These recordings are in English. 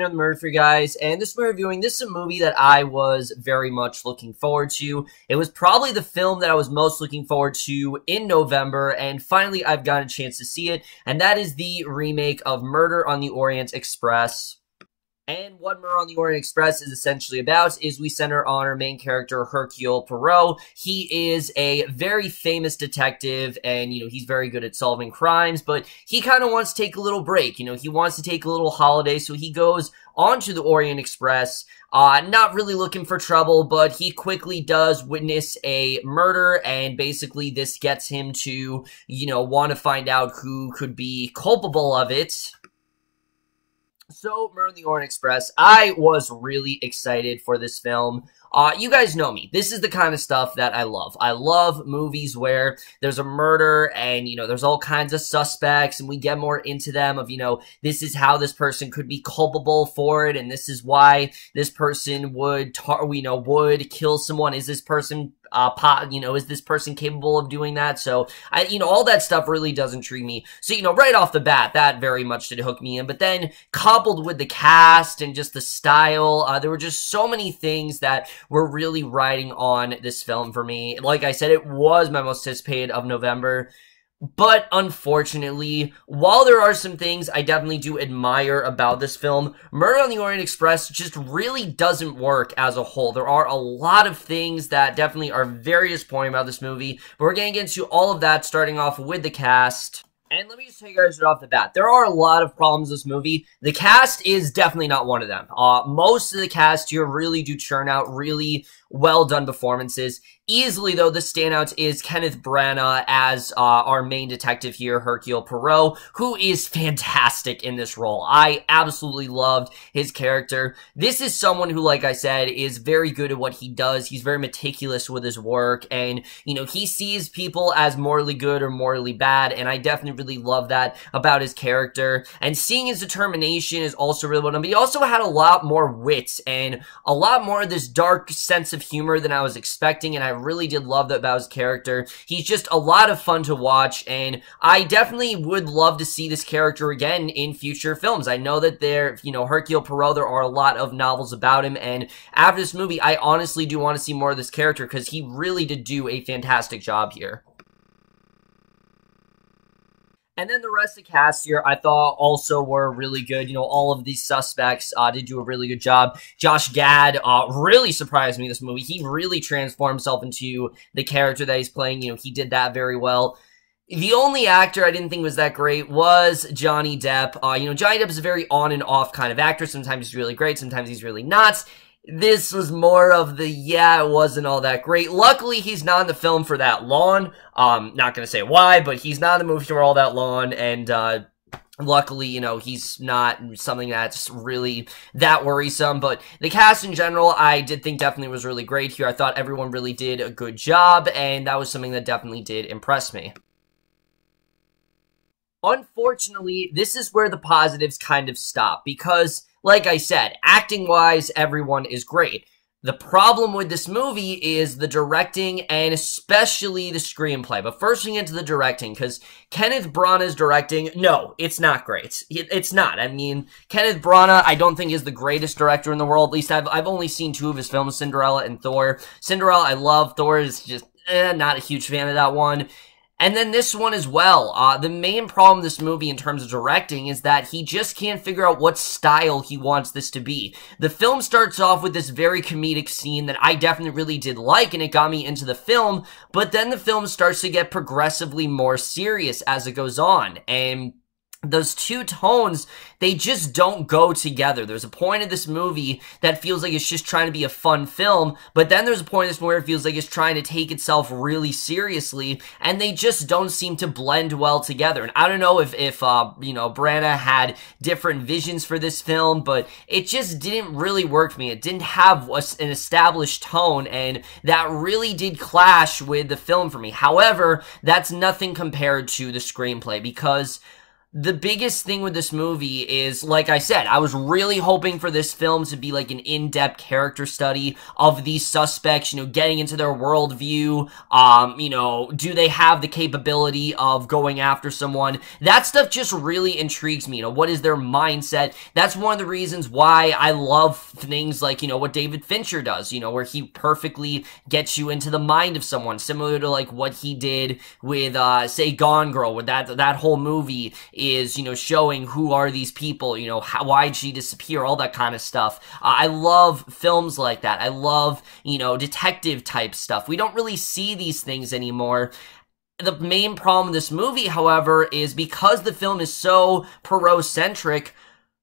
Another Murder for you guys, and this we're reviewing. This is a movie that I was very much looking forward to. It was probably the film that I was most looking forward to in November, and finally I've gotten a chance to see it, and that is the remake of Murder on the Orient Express. And what Murder on the Orient Express is essentially about is we center on our main character, Hercule Poirot. He is a very famous detective, and, he's very good at solving crimes, but he kind of wants to take a little break. He wants to take a little holiday, so he goes onto the Orient Express, not really looking for trouble, but he quickly does witness a murder, and basically this gets him to, want to find out who could be culpable of it. So, Murder on the Orient Express, I was really excited for this film. You guys know me. This is the kind of stuff that I love. I love movies where there's a murder and, there's all kinds of suspects and we get more into them of, this is how this person could be culpable for it and this is why this person would, would kill someone. Is this person is this person capable of doing that? So, all that stuff really does intrigue me. So, right off the bat, that very much did hook me in. But then, coupled with the cast and just the style, there were just so many things that were really riding on this film for me. Like I said, it was my most anticipated of November. But unfortunately, while there are some things I definitely do admire about this film, Murder on the Orient Express just really doesn't work as a whole. There are a lot of things that definitely are very disappointing about this movie, but we're going to get into all of that, starting off with the cast. And let me just tell you guys right off the bat, there are a lot of problems with this movie. The cast is definitely not one of them. Most of the cast here really do churn out really well done performances. Easily, though, the standout is Kenneth Branagh as our main detective here, Hercule Poirot, who is fantastic in this role. I absolutely loved his character. This is someone who, like I said, is very good at what he does. He's very meticulous with his work, and, he sees people as morally good or morally bad, and I definitely really love that about his character. And seeing his determination is also really well done, but he also had a lot more wit and a lot more of this dark sense of humor than I was expecting, and I really did love that about his character. He's just a lot of fun to watch, and I definitely would love to see this character again in future films. I know that Hercule Poirot, there are a lot of novels about him, and after this movie, I honestly do want to see more of this character, because he really did do a fantastic job here. And then the rest of the cast here, I thought also were really good. All of these suspects did do a really good job. Josh Gad really surprised me in this movie. He really transformed himself into the character that he's playing. He did that very well. The only actor I didn't think was that great was Johnny Depp. Johnny Depp is a very on and off kind of actor. Sometimes he's really great, sometimes he's really not. This was more of the, it wasn't all that great. Luckily, he's not in the film for that long. Not gonna say why, but he's not in the movie for all that long, and, luckily, he's not something that's really that worrisome, but the cast in general, I did think definitely was really great here. I thought everyone really did a good job, and that was something that definitely did impress me. Unfortunately, this is where the positives kind of stop, because, like I said, acting-wise, everyone is great. The problem with this movie is the directing and especially the screenplay. But first we get into the directing, because Kenneth Branagh's directing, no, it's not great. It's not. I mean, Kenneth Branagh, I don't think is the greatest director in the world. At least I've only seen two of his films, Cinderella and Thor. Cinderella, I love. Thor is just, not a huge fan of that one. And then this one as well. The main problem with this movie in terms of directing is that he just can't figure out what style he wants this to be. The film starts off with this very comedic scene that I definitely really did like, and it got me into the film, but then the film starts to get progressively more serious as it goes on, and those two tones, they just don't go together. There's a point of this movie that feels like it's just trying to be a fun film, but then there's a point in this movie where it feels like it's trying to take itself really seriously, and they just don't seem to blend well together. And I don't know if Branagh had different visions for this film, but it just didn't really work for me. It didn't have an established tone, and that really did clash with the film for me. However, that's nothing compared to the screenplay, because The biggest thing with this movie is, like I said, I was really hoping for this film to be like an in-depth character study of these suspects, getting into their worldview, do they have the capability of going after someone? That stuff just really intrigues me, what is their mindset? That's one of the reasons why I love things like, what David Fincher does, where he perfectly gets you into the mind of someone, similar to like what he did with, say, Gone Girl, with that whole movie is, showing who are these people, why'd she disappear, all that kind of stuff. I love films like that. I love, detective type stuff. We don't really see these things anymore. The main problem with this movie, however, is because the film is so Poirot-centric,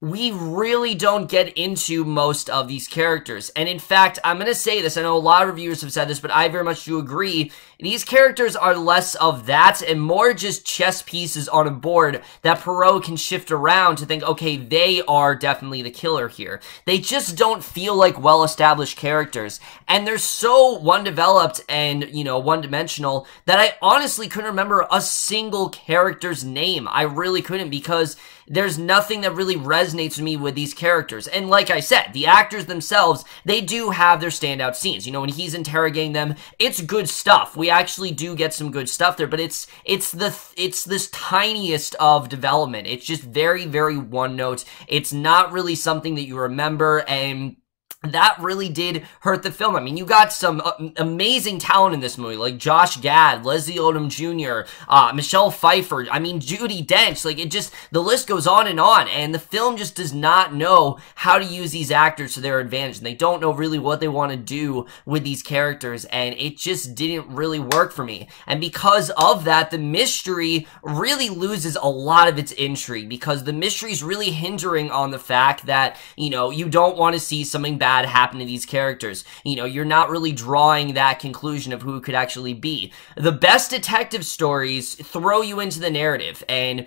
we really don't get into most of these characters. And in fact, I'm going to say this, I know a lot of reviewers have said this, but I very much do agree. These characters are less of that and more just chess pieces on a board that Poirot can shift around to think, okay, they are definitely the killer here. They just don't feel like well-established characters. And they're so one-developed and, one-dimensional that I honestly couldn't remember a single character's name. I really couldn't, because there's nothing that really resonates with me with these characters. And like I said, the actors themselves, they do have their standout scenes. When he's interrogating them, it's good stuff. We actually do get some good stuff there, but it's this tiniest of development. It's just very, very one note. It's not really something that you remember, and that really did hurt the film. I mean, you got some amazing talent in this movie, like Josh Gad, Leslie Odom Jr., Michelle Pfeiffer, I mean, Judi Dench, the list goes on, and the film just does not know how to use these actors to their advantage, and they don't know really what they want to do with these characters, and it just didn't really work for me. And because of that, the mystery really loses a lot of its intrigue, because the mystery is really hindering on the fact that, you don't want to see something bad happen to these characters. You're not really drawing that conclusion of who it could actually be. The best detective stories throw you into the narrative and,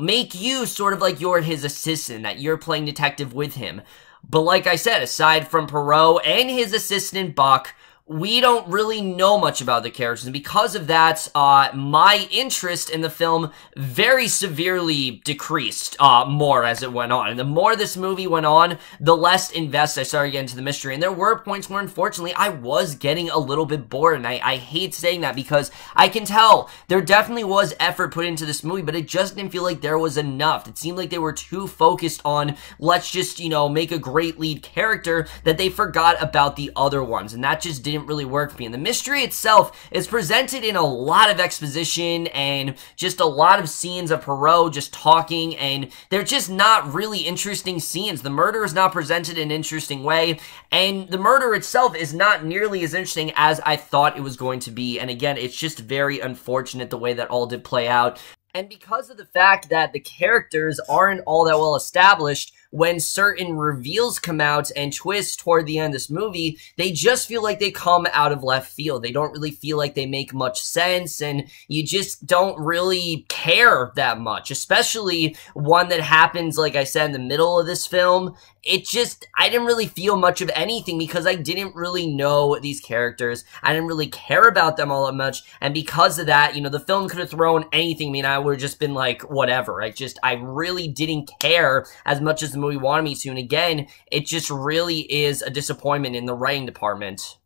make you sort of like you're his assistant, that you're playing detective with him. But like I said, aside from Poirot and his assistant Buck, we don't really know much about the characters, and because of that, my interest in the film very severely decreased more as it went on. And the more this movie went on, the less invested I started getting into the mystery. And there were points where, unfortunately, I was getting a little bit bored, and I hate saying that, because I can tell there definitely was effort put into this movie, but it just didn't feel like there was enough. It seemed like they were too focused on, let's just, make a great lead character, that they forgot about the other ones, and that just didn't really work for me. And the mystery itself is presented in a lot of exposition and just a lot of scenes of Poirot just talking, and they're just not really interesting scenes. The murder is not presented in an interesting way, and the murder itself is not nearly as interesting as I thought it was going to be. And again, it's just very unfortunate the way that all did play out. And because of the fact that the characters aren't all that well established, when certain reveals come out and twists toward the end of this movie, they just feel like they come out of left field. They don't really feel like they make much sense, and you just don't really care that much, especially one that happens, like I said, in the middle of this film. I didn't really feel much of anything, because I didn't really know these characters. I didn't really care about them all that much, and because of that, the film could have thrown anything. I mean, I would have just been like, whatever. I really didn't care as much as the movie wanted me to, and again, it just really is a disappointment in the writing department.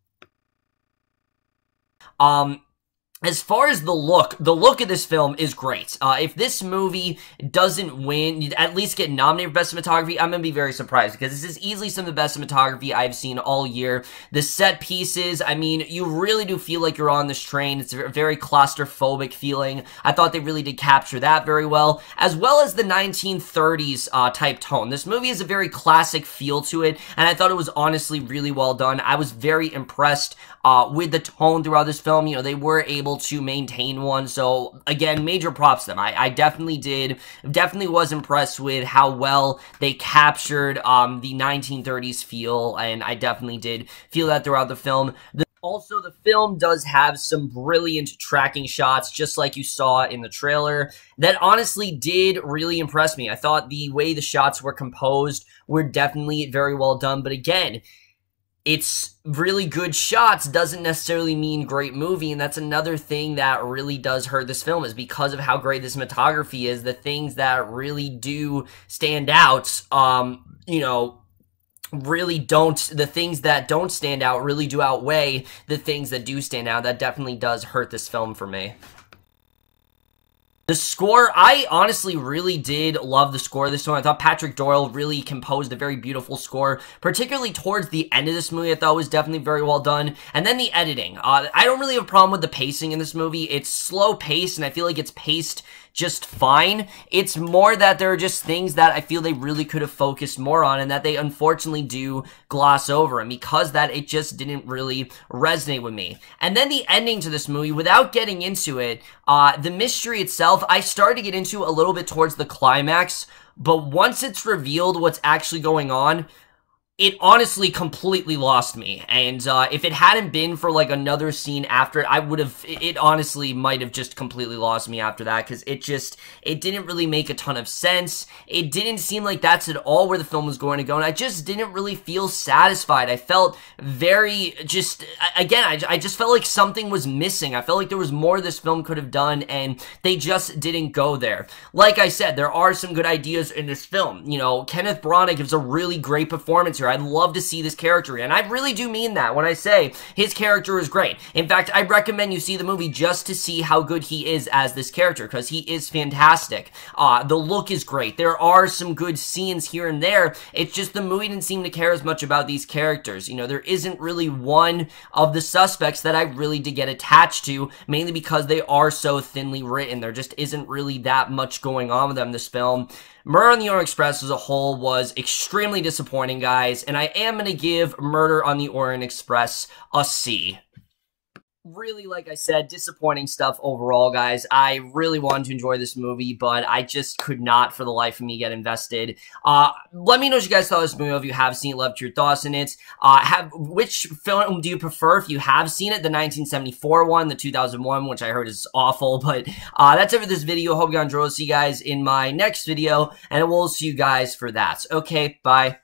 As far as the look of this film is great. If this movie doesn't win, at least get nominated for Best Cinematography, I'm going to be very surprised, because this is easily some of the best cinematography I've seen all year. The set pieces, I mean, you really do feel like you're on this train. It's a very claustrophobic feeling. I thought they really did capture that very well as the 1930s type tone. This movie has a very classic feel to it, and I thought it was honestly really well done. I was very impressed with the tone throughout this film. They were able to maintain one, so again, major props to them. I definitely was impressed with how well they captured the 1930s feel, and I definitely did feel that throughout the film. Also, the film does have some brilliant tracking shots, just like you saw in the trailer, that honestly did really impress me. I thought the way the shots were composed were definitely very well done, but again, it's really good shots doesn't necessarily mean great movie, and that's another thing that really does hurt this film, is because of how great the cinematography is. The things that really do stand out, you know, really don't, the things that don't stand out really do outweigh the things that do stand out. That definitely does hurt this film for me. The score, I honestly really did love the score of this one. I thought Patrick Doyle really composed a very beautiful score, particularly towards the end of this movie. I thought it was definitely very well done. And then the editing. I don't really have a problem with the pacing in this movie. It's slow paced, and I feel like it's paced just fine. It's more that there are just things that I feel they really could have focused more on, and that they unfortunately do gloss over, and because that, it just didn't really resonate with me. And then the ending to this movie, without getting into it, the mystery itself, I started to get into a little bit towards the climax, but once it's revealed what's actually going on, it honestly completely lost me. And if it hadn't been for like another scene after it, I would have, it honestly might have just completely lost me after that, because it didn't really make a ton of sense. It didn't seem like that's at all where the film was going to go, and I just didn't really feel satisfied. I felt very, just, again, I just felt like something was missing. I felt like there was more this film could have done, and they just didn't go there. Like I said, there are some good ideas in this film. You know, Kenneth Branagh gives a really great performance here. I'd love to see this character, and I really do mean that when I say his character is great. In fact, I recommend you see the movie just to see how good he is as this character, because he is fantastic. The look is great. There are some good scenes here and there. It's just the movie didn't seem to care as much about these characters. You know, there isn't really one of the suspects that I really did get attached to, mainly because they are so thinly written. There just isn't really that much going on with them in this film. Murder on the Orient Express as a whole was extremely disappointing, guys, and I am going to give Murder on the Orient Express a C. Really, like I said, disappointing stuff overall, guys. I really wanted to enjoy this movie, but I just could not for the life of me get invested. Let me know what you guys thought of this movie. If you have seen it, love your thoughts in it. Which film do you prefer if you have seen it? The 1974 one, the 2001, which I heard is awful, but that's it for this video. Hope you enjoyed. See you guys in my next video, and we'll see you guys for that. Okay, bye.